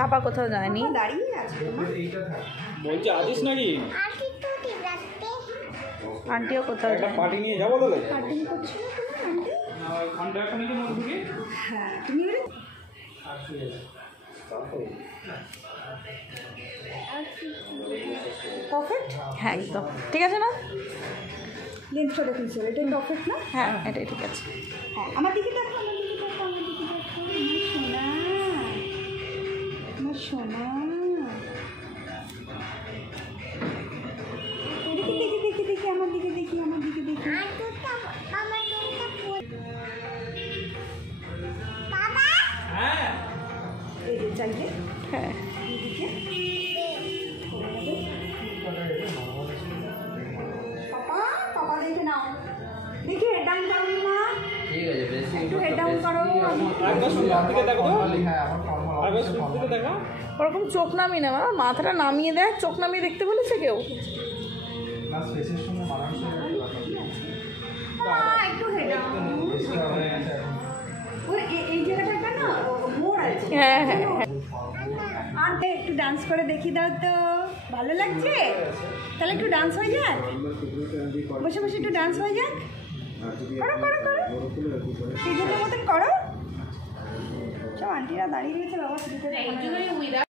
পাপা কোথাও যায়নি, দাঁড়িয়ে আছে। বলছি আসিস নাকি? আন্টিও কোথাও একটা যায়নি। পার্টি নিয়ে যাবো তাহলে? পার্টি করছো না তুমি আন্টি? ঘন্টা এখন কি মনে ঢুকি? হ্যাঁ তুমি পারফেক্ট। হ্যাঁ একদম ঠিক আছে না? লেন্সটা দেখুন স্যার, এটাই পারফেক্ট না? হ্যাঁ এটাই ঠিক আছে। হ্যাঁ আমার দিকে দেখো, আমার দিকে দেখো, আমার দিকে দেখো, আমার সোনা, আমার সোনা। এদিকে দেখি দেখি দেখি, আমার দিকে দেখি, আমার দিকে দেখি। হ্যাঁ এই যে চাইলে হ্যাঁ এদিকে পাপা, পাপা দেখে নাও, দেখি হেড ডাউন করো না, ঠিক আছে বেশি একটু হেড ডাউন করো। একবার সুন্দর থেকে দেখো তো, একবার সুন্দর থেকে দেখো। ওরকম চোখ নামিয়ে না, মাথাটা নামিয়ে দেখ, চোখ নামিয়ে দেখতে বলেছে কেউ? একটু হেড ডাউন। ওই এই জায়গাটা না মোড় আছে। হ্যাঁ হ্যাঁ হ্যাঁ। আর একটু ডান্স করে দেখি দাও তো, ভালো লাগছে? তাহলে একটু ডান্স হয়ে যাক, বসে বসে একটু ডান্স হয়ে যাক। করো করো করো, সিজনের মতন করো। সব আন্টিরা দাঁড়িয়ে রয়েছে বাবা,